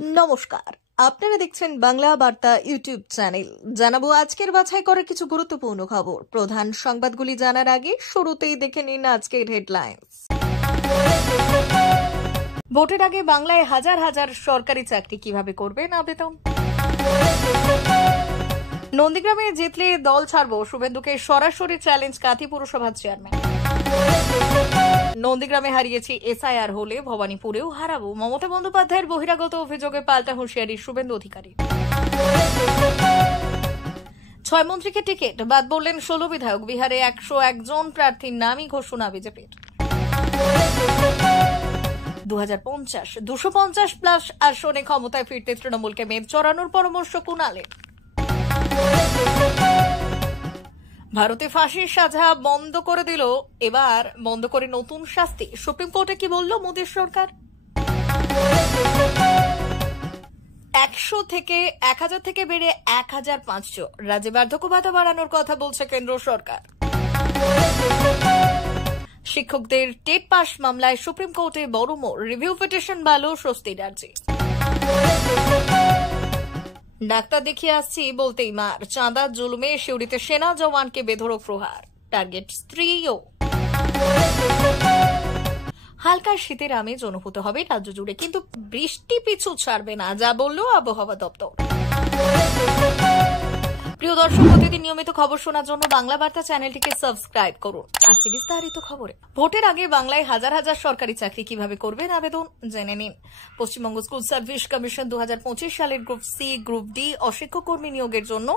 নমস্কার, আপনারা দেখছেন বাংলা বার্তা ইউটিউব চ্যানেল। জানাবো আজকের বাছাই করা কিছু গুরুত্বপূর্ণ খবর। প্রধান সংবাদগুলি জানার আগে শুরুতেই দেখে নিন আজকের হেডলাইন্স। ভোটের আগে বাংলায় হাজার হাজার সরকারি চাকরি কিভাবে করবেন আবেদন। নন্দীগ্রামে জিতলে দল ছাড়বো, শুভেন্দুকে সরাসরি চ্যালেঞ্জ কাঁথি পুরসভার চেয়ারম্যান। নন্দীগ্রামে হারিয়েছি, এসআইআর হলে ভবানীপুরেও হারাবো, মমতা বন্দ্যোপাধ্যায়ের বহিরাগত অভিযোগে পাল্টা হুঁশিয়ারি শুভেন্দু অধিকারী। 6 মন্ত্রীকে টিকিট বাদ বললেন 16 বিধায়ক। বিহারে 101 জন প্রার্থীর নামই ঘোষণা বিজেপির। 2050 250+ আসনে ক্ষমতায় ফিরতে তৃণমূলকে মেদ চড়ানোর পরামর্শ কুণালের। ভারতে ফাঁসির সাজা বন্ধ করে দিল, এবার বন্ধ করে নতুন শাস্তি। সুপ্রিম কোর্টে কি বলল মোদীর সরকার। 100 থেকে 1000 থেকে বেড়ে 1500। রাজ্যে বার্ধক্য ভাতা বাড়ানোর কথা বলছে কেন্দ্র সরকার। শিক্ষকদের টেট পাস মামলায় সুপ্রিম কোর্টে বড় মোড়, রিভিউ পিটিশন বালো স্বস্তির আর্জি। ডাক্তার দেখিয়ে আসছি বলতেই মার, চাঁদা জুলুমে শিউরিতে সেনা জওয়ানকে বেধড়ক প্রহার, টার্গেট স্ত্রীও। হালকা শীতের আমেজ অনুভূত হবে রাজ্য জুড়ে, কিন্তু বৃষ্টি পিছু ছাড়বে না, যা বলল আবহাওয়া দপ্তর। প্রিয় দর্শক, প্রতিদিন নিয়মিত খবর শোনার জন্য বাংলা বার্তা চ্যানেলটিকে সাবস্ক্রাইব করুন। আজকে বিস্তারিত খবরে। ভোটের আগে বাংলায় হাজার হাজার সরকারি চাকরি কিভাবে করবেন আবেদন জেনে নিন। পশ্চিমবঙ্গ স্কুল সার্ভিস কমিশন 2025 সালের গ্রুপ সি, গ্রুপ ডি অশিক্ষক কর্মী নিয়োগের জন্য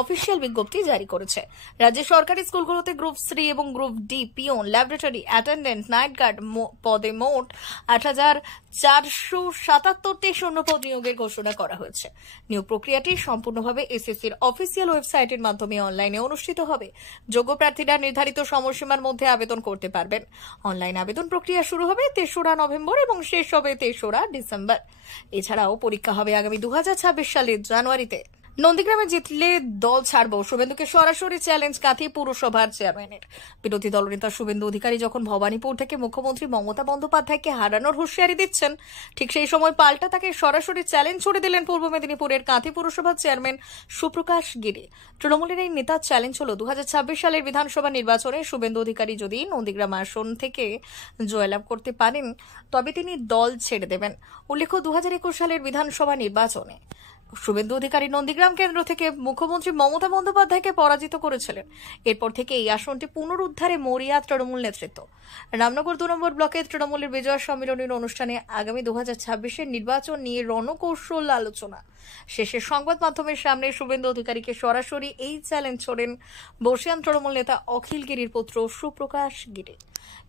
অফিসিয়াল বিজ্ঞপ্তি জারি করেছে। রাজ্যের সরকারি স্কুলগুলোতে গ্রুপ সি এবং group D peon, laboratory attendant, night guard পদে মোট 8477টি শূন্যপদ নিয়োগের ঘোষণা করা হয়েছে। নিয়োগ প্রক্রিয়াটি সম্পূর্ণভাবে এসএসসির অফিসিয়াল ওয়েবসাইটের মাধ্যমে অনলাইনে অনুষ্ঠিত হবে। যোগ্য প্রার্থীরা নির্ধারিত সময়সীমার মধ্যে আবেদন করতে পারবেন। অনলাইন আবেদন প্রক্রিয়া শুরু হবে 3রা নভেম্বর এবং শেষ হবে 3রা ডিসেম্বর। এছাড়াও পরীক্ষা হবে আগামী 2026 সালের জানুয়ারিতে। নন্দীগ্রামে জিতলে দল ছাড়বো, শুভেন্দুকে সরাসরি চ্যালেঞ্জ কাঁথি পুরসভার চেয়ারম্যানের। বিরোধী দলনেতা শুভেন্দু অধিকারী যখন ভবানীপুর থেকে মুখ্যমন্ত্রী মমতা বন্দ্যোপাধ্যায়কে হারানোর হুঁশিয়ারি দিচ্ছেন, ঠিক সেই সময় পাল্টা তাকে সরাসরি চ্যালেঞ্জ ছুড়ে দিলেন পূর্ব মেদিনীপুরের কাঁথি পুরসভার চেয়ারম্যান সুপ্রকাশ গিরি। তৃণমূলের এই নেতার চ্যালেঞ্জ হল 2026 সালের বিধানসভা নির্বাচনে শুভেন্দু অধিকারী যদি নন্দীগ্রাম আসন থেকে জয়লাভ করতে পারেন, তবে তিনি দল ছেড়ে দেবেন। উল্লেখ্য, 2021 সালের বিধানসভা নির্বাচনে শুভেন্দু অধিকারী নন্দীগ্রাম কেন্দ্র থেকে মুখ্যমন্ত্রী মমতা বন্দ্যোপাধ্যায়কে পরাজিত করেছিলেন। এরপর থেকে এই আসনটি পুনরুদ্ধারে মরিয়া তৃণমূল নেতৃত্ব। রামনগর 2 নম্বর ব্লকে তৃণমূলের বিজয় সম্মেলনের অনুষ্ঠানে আগামী 2026-এর নির্বাচন নিয়ে রণকৌশল আলোচনা শেষে সংবাদ মাধ্যমের সামনে শুভেন্দু অধিকারীকে সরাসরি এই চ্যালেঞ্জ ছোড়েন বর্ষিয়ান তৃণমূল নেতা অখিল গিরির পুত্র সুপ্রকাশ গিরি।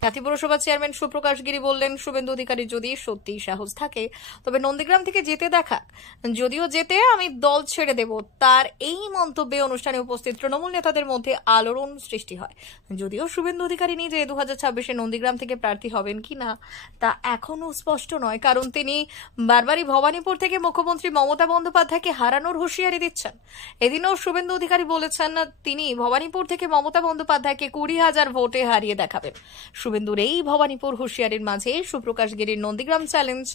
কাঁথি পুরসভার চেয়ারম্যান সুপ্রকাশ গিরি বললেন, শুভেন্দু অধিকারী যদি সত্যিই সাহস থাকে তবে নন্দীগ্রাম থেকে যেতে দেখাক, যদিও যেতে আমি দল ছেড়ে দেব। তার এই মন্তব্যে অনুষ্ঠানে উপস্থিত তৃণমূল নেতাদের মধ্যে আলোড়ন সৃষ্টি হয়। যদিও শুভেন্দু অধিকারী নিজে 2026-এ নন্দীগ্রাম থেকে প্রার্থী হবেন কিনা তা এখনো স্পষ্ট নয়, কারণ তিনি বারবারই ভবানীপুর থেকে মুখ্যমন্ত্রী মমতা বন্দ্যোপাধ্যায়কে হারানোর হুঁশিয়ারি দিচ্ছেন। এদিনও শুভেন্দু অধিকারী বলেছেন তিনি ভবানীপুর থেকে মমতা বন্দ্যোপাধ্যায়কে 20,000 ভোটে হারিয়ে দেখাবেন। শুভেন্দুর এই ভবানীপুর হুঁশিয়ারির মাঝে সুপ্রকাশ গিরির নন্দীগ্রাম চ্যালেঞ্জ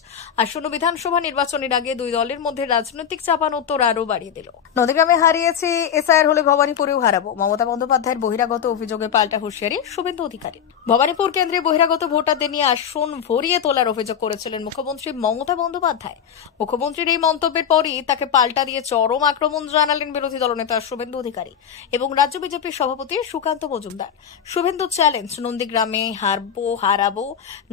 আসন্ন বিধানসভা নির্বাচনের আগে দুই দলের মধ্যে রাজনৈতিক চাপানোত্তর আরও বাড়িয়ে দিল। নন্দীগ্রামে হারিয়েছি, এসআইআর হলে ভবানীপুরেও হারাবো, মমতা বন্দ্যোপাধ্যায়ের বহিরাগত অভিযোগে পাল্টা হুঁশিয়ারি শুভেন্দু অধিকারী। ভবানীপুর কেন্দ্রে বহিরাগত ভোটারদের নিয়ে আসন ভরিয়ে তোলার অভিযোগ করেছিলেন মুখ্যমন্ত্রী মমতা বন্দ্যোপাধ্যায়। মুখ্যমন্ত্রীর এই মন্তব্যের পরই তাকে পাল্টা দিয়ে চরম আক্রমণ জানালেন বিরোধী দলনেতা শুভেন্দু অধিকারী এবং রাজ্য বিজেপির সভাপতি সুকান্ত মজুমদার। শুভেন্দু চ্যালেঞ্জ, নন্দীগ্রামে হারাবো,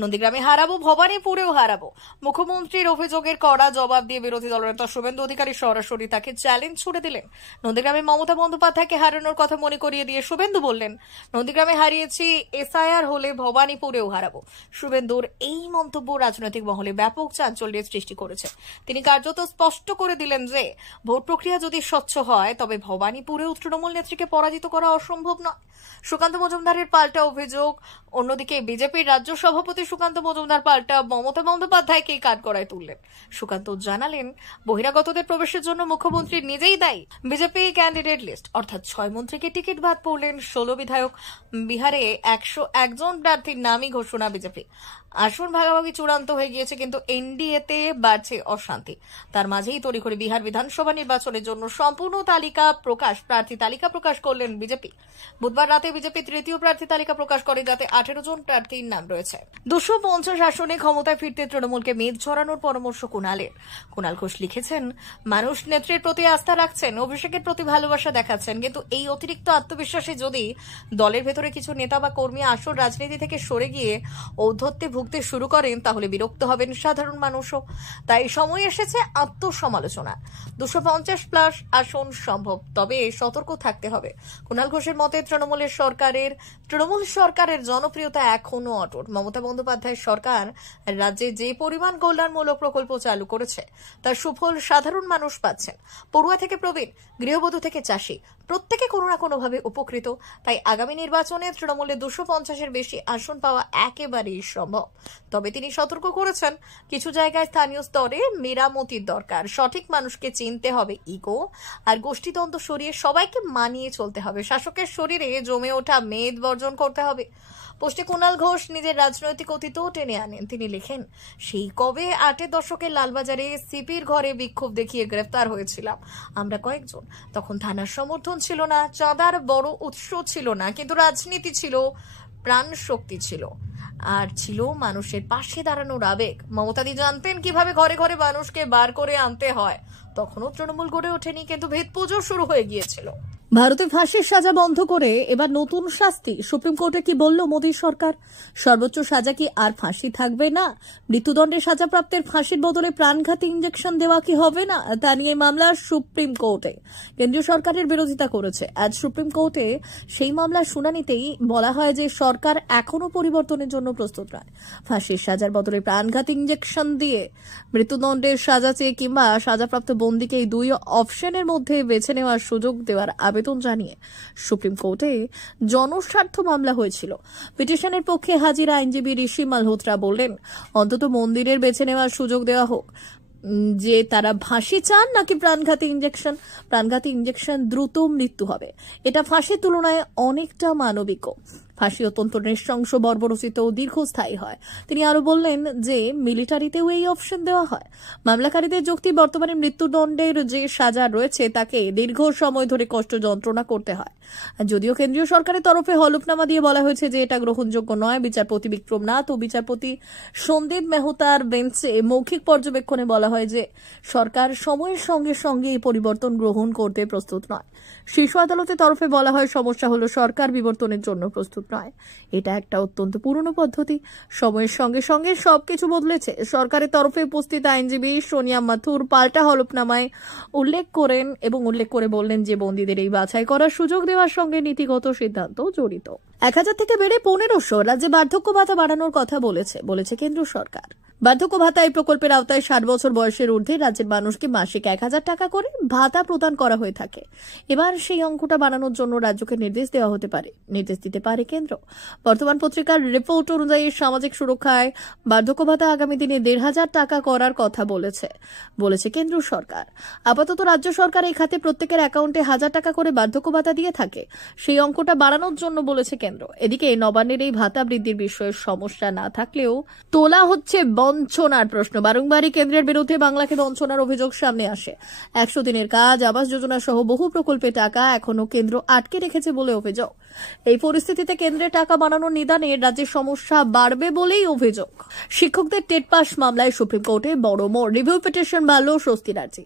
নন্দীগ্রামে হারাবো, ভবানীপুরেও হারাবো। মুখ্যমন্ত্রীর অভিযোগের কড়া জবাব দিয়ে বিরোধী দলনেতা শুভেন্দু অধিকারী সরাসরি তাকে চ্যালেঞ্জ ছুড়ে দিলেন। নন্দীগ্রামে মমতা বন্দ্যোপাধ্যায়কে হারানোর কথা মনে করিয়ে দিয়ে শুভেন্দু বললেন, নন্দীগ্রামে হারিয়েছি, এসআইআর হলে ভবানীপুরেও হারাবো। শুভেন্দুর এই মন্তব্য রাজনৈতিক মহলে ব্যাপক চাঞ্চল্যের সৃষ্টি করেছে। তিনি কার্যত স্পষ্ট করে দিলেন যে ভোট প্রক্রিয়া যদি স্বচ্ছ হয় তবে ভবানীপুরেও তৃণমূল নেত্রীকে পরাজিত করা অসম্ভব নয়। সুকান্ত মজুমদারের পাল্টা অভিযোগ, অন্যদিকে বিজেপির রাজ্য সভাপতি সুকান্ত মজুমদার পাল্টা মমতা বন্দ্যোপাধ্যায়কে কাঠগড়ায় তুললেন। সুকান্ত জানালেন, বহিরাগতদের প্রবেশের জন্য মুখ্যমন্ত্রী নিজেই দায়ী। বিজেপি ক্যান্ডিডেট লিস্ট অর্থাৎ 6 মন্ত্রীকে টিকিট বাদ পড়লেন 16 বিধায়ক। বিহারে 101 জন প্রার্থীর নামই ঘোষণা বিজেপি। আসন ভাগাভাগি চূড়ান্ত হয়ে গিয়েছে, কিন্তু এনডিএতে বাড়ছে অশান্তি। তার মাঝেই তড়িঘড়ি বিহার বিধানসভা নির্বাচনের জন্য সম্পূর্ণ প্রার্থী তালিকা প্রকাশ করলেন বিজেপি। বুধবার রাতে বিজেপি তৃতীয় প্রার্থী তালিকা প্রকাশ করে, যাতে 18 জন প্রার্থীর নাম রয়েছে। 250 আসনে ক্ষমতায় ফিরতে তৃণমূলকে মেদ ঝরানোর পরামর্শ কুণালের। কুণাল ঘোষ লিখেছেন, মানুষ নেত্রীর প্রতি আস্থা রাখছেন, অভিষেকের প্রতি ভালোবাসা দেখাচ্ছেন, কিন্তু এই অতিরিক্ত আত্মবিশ্বাসে যদি দলের ভেতরে কিছু নেতা বা কর্মী আসল রাজনীতি থেকে সরে গিয়ে ঔদ্ধত্যে ভুগতে শুরু করেন, তাহলে বিরক্ত হবেন সাধারণ মানুষও। তাই সময় এসেছে আত্মসমালোচনা। 250+ আসন সম্ভব, তবে সতর্ক থাকতে হবে। কুণাল ঘোষের মতে তৃণমূল সরকারের জনপ্রিয়তা এখনো অটুট। মমতা বন্দ্যোপাধ্যায়ের সরকার রাজ্যে যে পরিমাণ কল্যাণমূলক প্রকল্প চালু করেছে তার সুফল সাধারণ মানুষ পাচ্ছেন। পড়ুয়া থেকে প্রবীণ, গৃহবধূ থেকে চাষী, প্রত্যেকে কোনো না কোনোভাবে উপকৃত। তাই আগামী নির্বাচনে তৃণমূলের 250-এর বেশি আসন পাওয়া একেবারেই সম্ভব। তবে তিনি সতর্ক করেছেন, কিছু জায়গায় স্থানীয় স্তরে মেরামতির দরকার। সঠিক মানুষকে চিনতে হবে, ইগো আর গোষ্ঠীদ্বন্দ্ব সরিয়ে সবাইকে মানিয়ে চলতে হবে। শাসকের শরীরে জমে ওঠা মেদ বর্জন করতে হবে। পোস্টে কুণাল ঘোষ নিজের রাজনৈতিক অতীতও টেনে আনেন। তিনি লেখেন, সেই কবে 8-এর দশকের লালবাজারে সিপির ঘরে বিক্ষোভ দেখিয়ে গ্রেফতার হয়েছিলাম আমরা কয়েকজন। তখন থানার সমর্থন ছিল না, চাঁদার বড় উৎস ছিল না, কিন্তু রাজনীতি ছিল, প্রাণ শক্তি ছিল, আর ছিল মানুষের পাশে দাঁড়ানোর আবেগ। মমতাদি জানতেন কিভাবে ঘরে ঘরে মানুষকে বার করে আনতে হয়। তখনও তৃণমূল গড়ে ওঠেনি, কিন্তু ভেদ পুজো শুরু হয়ে গিয়েছিল। ভারতে ফাঁসির সাজা বন্ধ করে এবার নতুন শাস্তি। সুপ্রিম কোর্টে কি বলল মোদী সরকার? সর্বোচ্চ সাজা কি আর ফাঁসি থাকবে না? মৃত্যুদণ্ডের সাজাপ্রাপ্তের ফাঁসির বদলে প্রাণঘাতী ইঞ্জেকশন দেওয়া কি হবে না? তা নিয়ে মামলা সুপ্রিম কোর্টে। কেন্দ্রীয় সরকারের বিরোধিতা করেছে। আজ সুপ্রিম কোর্টে সেই মামলার শুনানিতেই বলা হয় যে সরকার এখনো পরিবর্তনের জন্য প্রস্তুত নয়। ফাঁসির সাজার বদলে প্রাণঘাতী ইঞ্জেকশন দিয়ে মৃত্যুদণ্ডের সাজা চেয়ে কিংবা সাজাপ্রাপ্ত বন্দীকে এই দুই অপশনের মধ্যে বেছে নেওয়ার সুযোগ দেওয়ার আবেদন জানিয়ে সুপ্রিম কোর্টে জনস্বার্থ মামলা হয়েছিল। পিটিশনের পক্ষে হাজির আইনজীবী ঋষি মালহোত্রা বললেন, অন্তত মন্দিরের বেছে নেওয়ার সুযোগ দেওয়া হোক যে তারা ফাঁসি চান নাকি প্রাণঘাতী ইঞ্জেকশন। প্রাণঘাতী ইঞ্জেকশন দ্রুত মৃত্যু হবে, এটা ফাঁসির তুলনায় অনেকটা মানবিক। ফাঁসি অত্যন্ত নৃশংস, বর্বরচিত ও দীর্ঘস্থায়ী হয়। তিনি আরো বললেন যে মিলিটারিতেও এই অপশন দেওয়া হয়। মামলাকারীদের যুক্তি, বর্তমানে মৃত্যুদণ্ডের যে সাজা রয়েছে তাকে দীর্ঘ সময় ধরে কষ্ট যন্ত্রণা করতে হয়। যদিও কেন্দ্রীয় সরকারের তরফে হলফনামা দিয়ে বলা হয়েছে যে এটা গ্রহণযোগ্য নয়। বিচারপতি বিক্রম নাথ ও বিচারপতি সন্দীপ মেহতার বেঞ্চে মৌখিক পর্যবেক্ষণে বলা হয় যে সরকার সময়ের সঙ্গে সঙ্গে এই পরিবর্তন গ্রহণ করতে প্রস্তুত নয়। শীর্ষ আদালতের তরফে বলা হয়, সমস্যা হলো সরকার বিবর্তনের জন্য প্রস্তুত নয়। এটা একটা অত্যন্ত পুরনো পদ্ধতি। সময়ের সঙ্গে সঙ্গে সবকিছু বদলেছে। সরকারের তরফে উপস্থিত আইনজীবী সোনিয়া মাথুর পাল্টা হলফনামায় উল্লেখ করে বললেন যে বন্দীদের এই বাছাই করার সুযোগ দেওয়ার সঙ্গে নীতিগত সিদ্ধান্ত জড়িত। 1000 থেকে বেড়ে 1500 রাজ্যে বার্ধক্য ভাতা বাড়ানোর কথা বলেছে কেন্দ্র সরকার। বার্ধক্য ভাতা এই প্রকল্পের আওতায় 60 বছর বয়সের ঊর্ধ্বে রাজ্যের মানুষকে মাসিক 1000 টাকা করে ভাতা প্রদান করা হয়ে থাকে। এবার সেই অঙ্কটা বাড়ানোর জন্য রাজ্যকে নির্দেশ দিতে পারে কেন্দ্র। বর্তমান পত্রিকার রিপোর্ট অনুযায়ী সামাজিক সুরক্ষায় বার্ধক্য ভাতা আগামী দিনে 1500 টাকা করার কথা বলেছে কেন্দ্র সরকার। আপাতত রাজ্য সরকার এই খাতে প্রত্যেকের অ্যাকাউন্টে 1000 টাকা করে বার্ধক্য ভাতা দিয়ে থাকে। সেই অঙ্কটা বাড়ানোর জন্য বলেছে কেন্দ্র। এদিকে নবান্নের এই ভাতা বৃদ্ধির বিষয়ে সমস্যা না থাকলেও তোলা হচ্ছে বঞ্চনার প্রশ্ন। বারংবারই কেন্দ্রের বিরুদ্ধে বাংলাকে বঞ্চনার অভিযোগ সামনে আসে। 100 দিনের কাজ, আবাস যোজনা সহ বহু প্রকল্পে টাকা এখনো কেন্দ্র আটকে রেখেছে বলে অভিযোগ। এই পরিস্থিতিতে কেন্দ্রের টাকা বানানোর নিদানে রাজ্যের সমস্যা বাড়বে বলেই অভিযোগ। শিক্ষকদের টেট পাস মামলায় সুপ্রিম কোর্টে বড় মোড়, রিভিউ পিটিশন বাড়ল স্বস্তির আর্জি।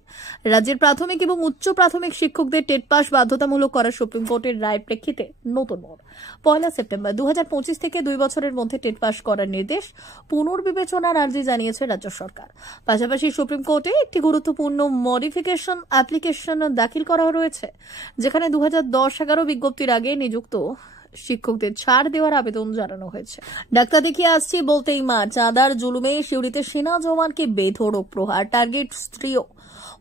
রাজ্যের প্রাথমিক এবং উচ্চ প্রাথমিক শিক্ষকদের টেট পাস বাধ্যতামূলক করা সুপ্রিম কোর্টের রায়ের প্রেক্ষিতে নতুন মোড়। 1 সেপ্টেম্বর 2025 থেকে 2 বছরের মধ্যে টেট পাস করার নির্দেশ পুনর্বিবেচনার আর্জি জানিয়েছে রাজ্য সরকার। পাশাপাশি সুপ্রিম কোর্টে একটি গুরুত্বপূর্ণ মডিফিকেশন অ্যাপ্লিকেশন দাখিল করা রয়েছে, যেখানে 2010-11 বিজ্ঞপ্তির আগে নিযুক্ত শিক্ষকদের ছাড় দেওয়ার আবেদন জানানো হয়েছে। ডাক্তার দেখিয়ে আসছি বলতেই মা, চাঁদার জুলুমে সিউড়িতে সেনা জওয়ানকে বেধড়ক প্রহার, টার্গেট স্ত্রীও।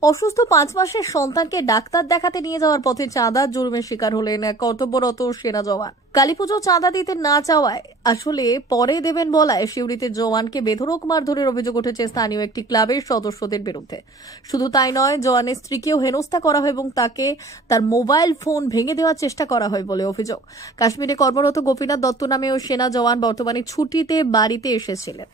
অসুস্থ 5 মাসের সন্তানকে ডাক্তার দেখাতে নিয়ে যাওয়ার পথে চাঁদার জুলুমের শিকার হলেন এক কর্তব্যরত সেনা জওয়ান। কালীপুজো চাঁদা দিতে না চাওয়ায় আসলে পরে দেবেন বলায় সিউড়িতে জওয়ানকে বেধড়ক মারধরের অভিযোগ উঠেছে স্থানীয় একটি ক্লাবের সদস্যদের বিরুদ্ধে। শুধু তাই নয়, জওয়ানের স্ত্রীকেও হেনস্থা করা হয় এবং তাকে তার মোবাইল ফোন ভেঙে দেওয়ার চেষ্টা করা হয় বলে অভিযোগ। কাশ্মীরে কর্মরত গোপীনাথ দত্ত নামে ও সেনা জওয়ান বর্তমানে ছুটিতে বাড়িতে এসেছিলেন।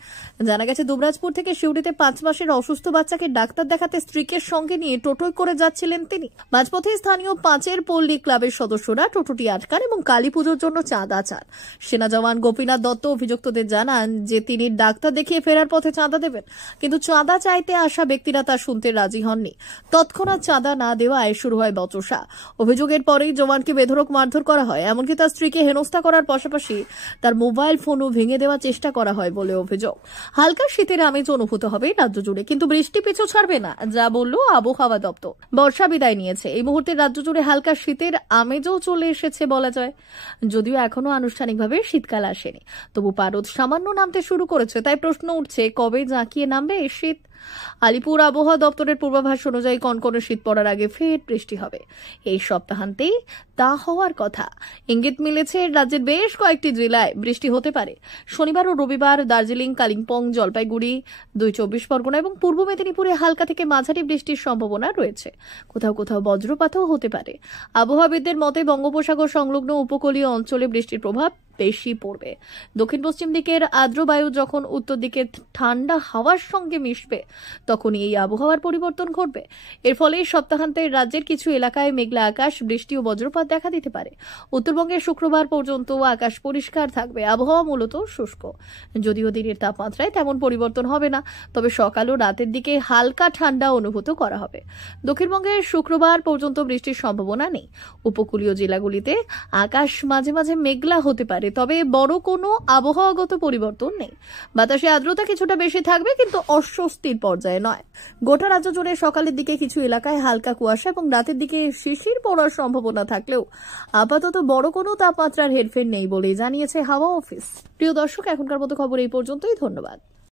জানা গেছে, দুবরাজপুর থেকে সিউড়িতে 5 মাসের অসুস্থ বাচ্চাকে ডাক্তার দেখাতে স্ত্রীকে সঙ্গে নিয়ে টোটোয় করে যাচ্ছিলেন তিনি। মাঝপথে স্থানীয় 5 পল্লী ক্লাবের সদস্যরা টোটোটি আটকান এবং কালীপুজোর জন্য চাঁদা চান। সেনা জওয়ান গোপীনাথ দত্ত অভিযুক্তদের জানান যে তিনি ডাক্তার দেখিয়ে ফেরার পথে চাঁদা দেবেন, কিন্তু চাঁদা চাইতে আসা ব্যক্তিরা তা শুনতে রাজি হননি। তৎক্ষণাৎ চাঁদা না দেওয়ায় শুরু হয় বচসা। অভিযোগের পরেই জওয়ানকে বেধড়ক মারধর করা হয়, এমনকি তার স্ত্রীকে হেনস্থা করার পাশাপাশি তার মোবাইল ফোনও ভেঙে দেওয়ার চেষ্টা করা হয় বলে অভিযোগ। হালকা শীতের আমেজ অনুভূত হবে রাজ্য জুড়ে, কিন্তু বৃষ্টি পিছু ছাড়বে না, যা বলল আবহাওয়া দপ্তর। বর্ষা বিদায় নিয়েছে, এই মুহূর্তে রাজ্য জুড়ে হালকা শীতের আমেজও চলে এসেছে বলা যায়। যদিও এখনো আনুষ্ঠানিকভাবে শীতকাল আসেনি, তবু পারদ সামান্য নামতে শুরু করেছে। তাই প্রশ্ন উঠছে, কবে জাঁকিয়ে নামবে এই শীত? আলিপুর আবহাওয়া দপ্তরের পূর্বাভাস অনুযায়ী কনকনে শীত পড়ার আগে ফের বৃষ্টি হবে এই সপ্তাহান্তেই, তা হওয়ার কথা। ইঙ্গিত মিলেছে রাজ্যের বেশ কয়েকটি জেলায় বৃষ্টি হতে পারে। শনিবার ও রবিবার দার্জিলিং, কালিম্পং, জলপাইগুড়ি, 24 পরগনা এবং পূর্ব মেদিনীপুরে হালকা থেকে মাঝারি বৃষ্টির সম্ভাবনা রয়েছে। কোথাও কোথাও বজ্রপাতও হতে পারে। আবহাওয়াবিদদের মতে বঙ্গোপসাগর সংলগ্ন উপকূলীয় অঞ্চলে বৃষ্টির প্রভাব বেশি পড়বে। দক্ষিণ পশ্চিম দিকের আর্দ্র বায়ু যখন উত্তর দিকের ঠান্ডা হাওয়ার সঙ্গে মিশবে, তখনই এই আবহাওয়ার পরিবর্তন ঘটবে। এর ফলে সপ্তাহান্তে রাজ্যের কিছু এলাকায় মেঘলা আকাশ, বৃষ্টি ও বজ্রপাত দেখা দিতে পারে। উত্তরবঙ্গে শুক্রবার পর্যন্ত আকাশ পরিষ্কার থাকবে, আবহাওয়া মূলত শুষ্ক। যদিও দিনের তাপমাত্রায় তেমন পরিবর্তন হবে না, তবে সকাল ও রাতের দিকে হালকা ঠান্ডা অনুভূত করা হবে। দক্ষিণবঙ্গে শুক্রবার পর্যন্ত বৃষ্টির সম্ভাবনা নেই। উপকূলীয় জেলাগুলিতে আকাশ মাঝে মাঝে মেঘলা হতে পারে, তবে বড় কোনো আবহাওয়াগত পরিবর্তন নেই। বাতাসে আর্দ্রতা কিছুটা বেশি থাকবে, কিন্তু অস্বস্তির পর্যায়ে নয়। গোটা রাজ্য জুড়ে সকালের দিকে কিছু এলাকায় হালকা কুয়াশা এবং রাতের দিকে শিশির পড়ার সম্ভাবনা থাকলেও আপাতত বড় কোনো তাপমাত্রার হেরফের নেই বলে জানিয়েছে হাওয়া অফিস। প্রিয় দর্শক, এখনকার মতো খবর এই পর্যন্তই। ধন্যবাদ।